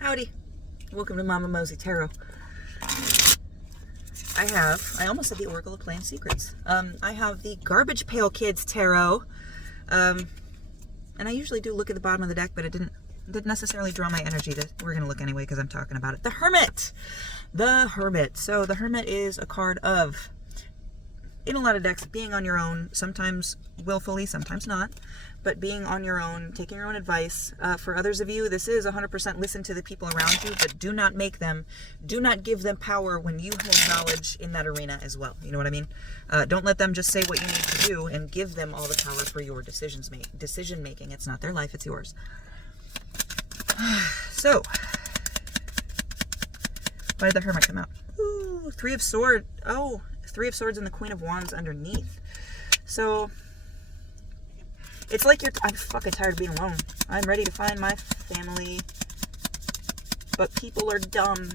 Howdy. Welcome to Mama Mosey Tarot. I almost said the Oracle of Plain Secrets. I have the Garbage Pail Kids Tarot. And I usually do look at the bottom of the deck, but it didn't necessarily draw my energy. We're going to look anyway because I'm talking about it. The Hermit. The Hermit. So the Hermit is a card of, in a lot of decks, being on your own, sometimes willfully, sometimes not, but being on your own, taking your own advice. For others of you, this is 100% listen to the people around you, but do not give them power when you hold knowledge in that arena as well. You know what I mean? Don't let them just say what you need to do and give them all the power for your decision making. It's not their life, it's yours. So, why did the Hermit come out? Ooh, Three of Swords. Oh, Three of Swords and the Queen of Wands underneath. So, it's like I'm fucking tired of being alone. I'm ready to find my family, but people are dumb.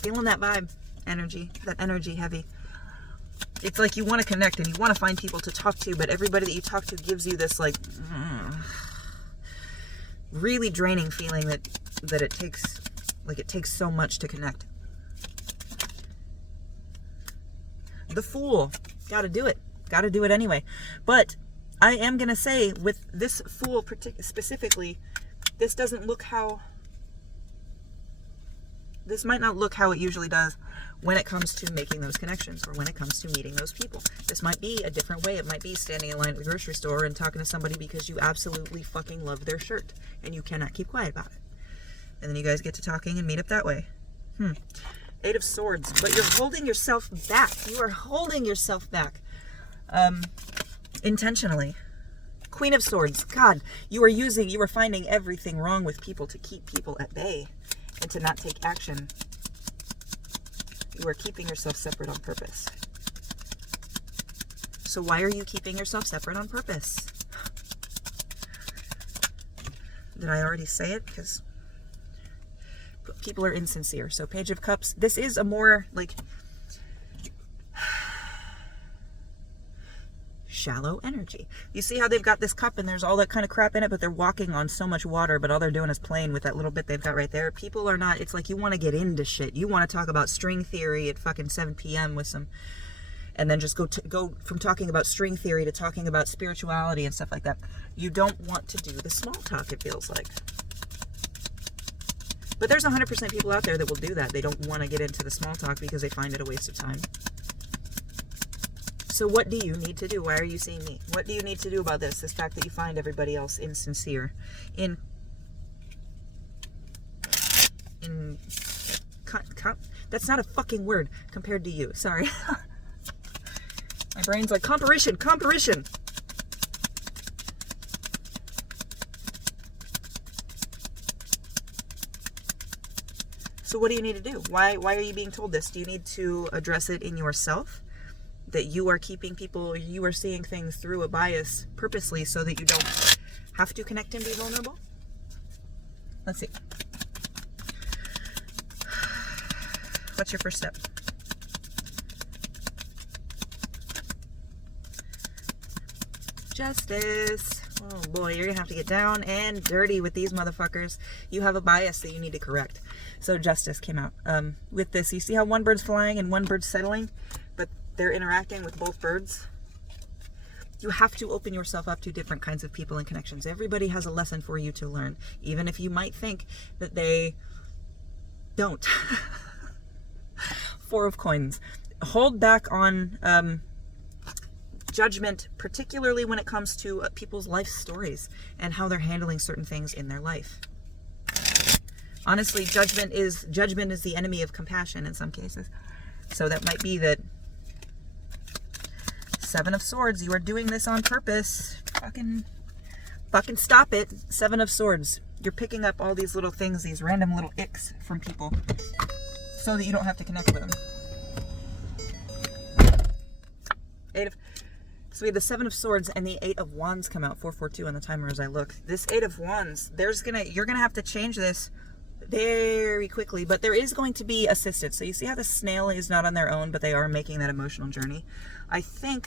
Feeling that vibe, that energy heavy. It's like you want to connect and you want to find people to talk to, but everybody that you talk to gives you this like really draining feeling that it takes so much to connect. The Fool. Gotta do it anyway. But I am gonna say, with this Fool specifically, this might not look how it usually does when it comes to making those connections or when it comes to meeting those people. This might be a different way. It might be standing in line at the grocery store and talking to somebody because you absolutely fucking love their shirt and you cannot keep quiet about it. And then you guys get to talking and meet up that way. Eight of Swords. But you're holding yourself back. You are holding yourself back. Intentionally. Queen of Swords. God, you are finding everything wrong with people to keep people at bay and to not take action. You are keeping yourself separate on purpose. So why are you keeping yourself separate on purpose? Did I already say it? Because people are insincere. So Page of Cups. This is a more like shallow energy. You see how they've got this cup and there's all that kind of crap in it, but they're walking on so much water, but all they're doing is playing with that little bit they've got right there. People are not, it's like you want to get into shit. You want to talk about string theory at fucking 7 p.m. with some, and then just go from talking about string theory to talking about spirituality and stuff like that. You don't want to do the small talk, it feels like. But there's 100% people out there that will do that. They don't want to get into the small talk because they find it a waste of time. So what do you need to do? Why are you seeing me? What do you need to do about this? This fact that you find everybody else insincere. That's not a fucking word compared to you. Sorry. My brain's like, comparition. So what do you need to do? Why are you being told this? Do you need to address it in yourself? That you are keeping people, you are seeing things through a bias purposely so that you don't have to connect and be vulnerable? Let's see. What's your first step? Justice. Oh boy, you're gonna have to get down and dirty with these motherfuckers. You have a bias that you need to correct. So Justice came out. With this, you see how one bird's flying and one bird's settling? But they're interacting with both birds. You have to open yourself up to different kinds of people and connections. Everybody has a lesson for you to learn, even if you might think that they don't. Four of Coins. Hold back on judgment, particularly when it comes to people's life stories and how they're handling certain things in their life. Honestly, judgment is the enemy of compassion in some cases. So that might be that. Seven of Swords, you are doing this on purpose. Fucking stop it. Seven of Swords. You're picking up all these little things, these random little icks from people so that you don't have to connect with them. So we have the Seven of Swords and the Eight of Wands come out. 442 on the timer as I look. This Eight of Wands, you're gonna have to change this very quickly, but there is going to be assistance. So you see how the snail is not on their own, but they are making that emotional journey. I think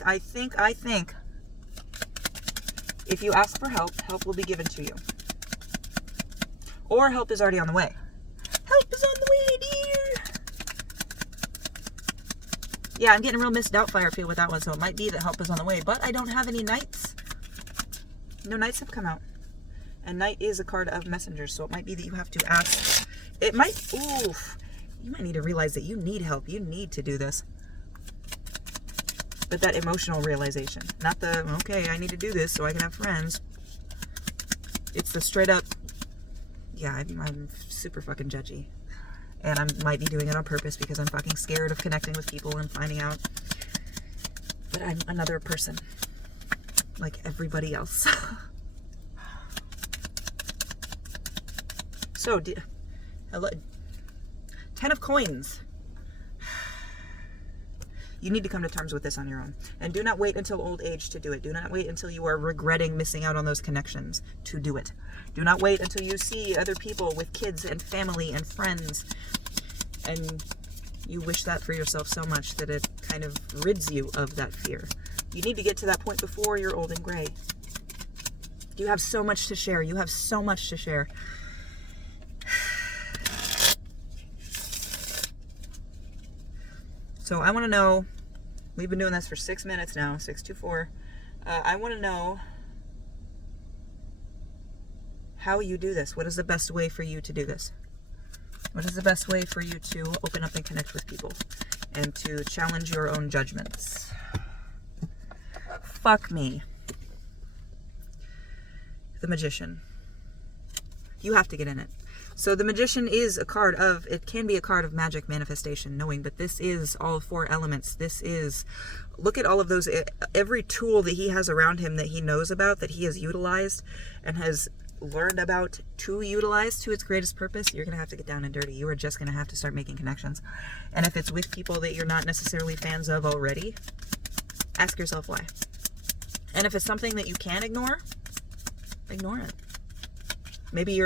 if you ask for help, help will be given to you. Or help is already on the way. Help is on the way, dear. Yeah, I'm getting a real Miss Doubtfire feel with that one, so it might be that help is on the way. But I don't have any knights. No knights have come out. And knight is a card of messengers, so it might be that you have to ask. It might, oof. You might need to realize that you need help. You need to do this. But that emotional realization. Not the, okay, I need to do this so I can have friends. It's the straight up, yeah, I'm super fucking judgy. And I might be doing it on purpose because I'm fucking scared of connecting with people and finding out that I'm another person. Like everybody else. So, hello. 10 of coins. You need to come to terms with this on your own. And do not wait until old age to do it. Do not wait until you are regretting missing out on those connections to do it. Do not wait until you see other people with kids and family and friends and you wish that for yourself so much that it kind of rids you of that fear. You need to get to that point before you're old and gray. You have so much to share. You have so much to share. So I want to know, we've been doing this for 6 minutes now, 624. I want to know how you do this. What is the best way for you to do this? What is the best way for you to open up and connect with people and to challenge your own judgments? Fuck me. The Magician. You have to get in it. So the Magician is a card of, it can be a card of magic manifestation, knowing, but this is all 4 elements. This is, look at all of those, every tool that he has around him that he knows about, that he has utilized and has learned about to utilize to its greatest purpose. You're going to have to get down and dirty. You are just going to have to start making connections. And if it's with people that you're not necessarily fans of already, ask yourself why. And if it's something that you can't ignore it. Maybe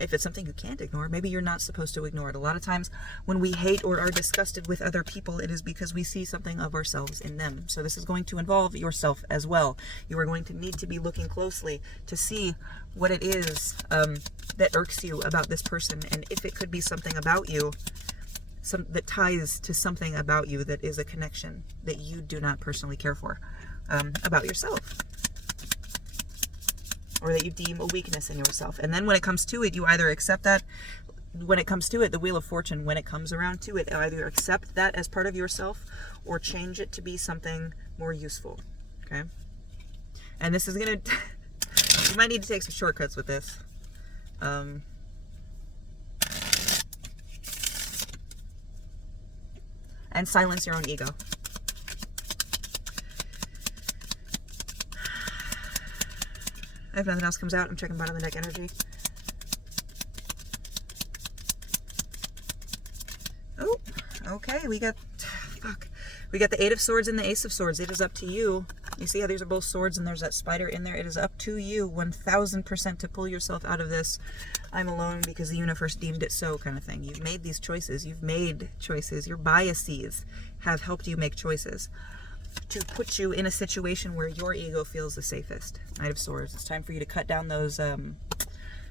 if it's something you can't ignore, maybe you're not supposed to ignore it. A lot of times when we hate or are disgusted with other people, it is because we see something of ourselves in them. So this is going to involve yourself as well. You are going to need to be looking closely to see what it is that irks you about this person, and if it could be something about you, that ties to something about you that is a connection that you do not personally care for about yourself. Or that you deem a weakness in yourself. And then when it comes to it, you either accept that, when it comes to it, the Wheel of Fortune, when it comes around to it, either accept that as part of yourself or change it to be something more useful. Okay? And this is going to, you might need to take some shortcuts with this. And silence your own ego. If nothing else comes out, I'm checking bottom of the deck energy. Oh, okay. We got the 8 of Swords and the Ace of Swords. It is up to you. You see how these are both swords and there's that spider in there? It is up to you 1000% to pull yourself out of this I'm alone because the universe deemed it so kind of thing. You've made these choices. You've made choices. Your biases have helped you make choices to put you in a situation where your ego feels the safest. Knight of Swords. It's time for you to cut down those,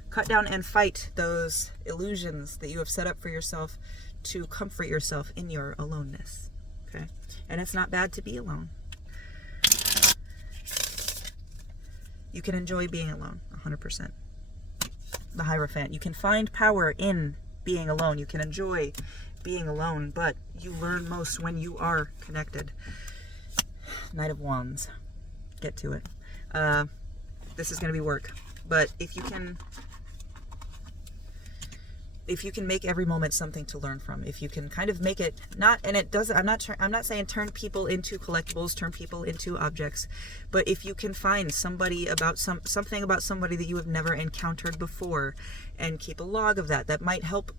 cut down and fight those illusions that you have set up for yourself to comfort yourself in your aloneness. Okay? And it's not bad to be alone. You can enjoy being alone, 100%. The Hierophant. You can find power in being alone. You can enjoy being alone, but you learn most when you are connected. Knight of Wands. Get to it. This is going to be work, but if you can make every moment something to learn from, if you can kind of make it not, and it doesn't, I'm not saying turn people into collectibles, turn people into objects, but if you can find somebody about something about somebody that you have never encountered before and keep a log of that might help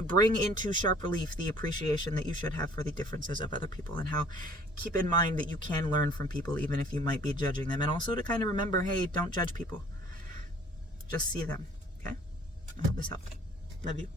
bring into sharp relief the appreciation that you should have for the differences of other people, and how keep in mind that you can learn from people even if you might be judging them, and also to kind of remember, hey, don't judge people, just see them. Okay, I hope this helped. Love you.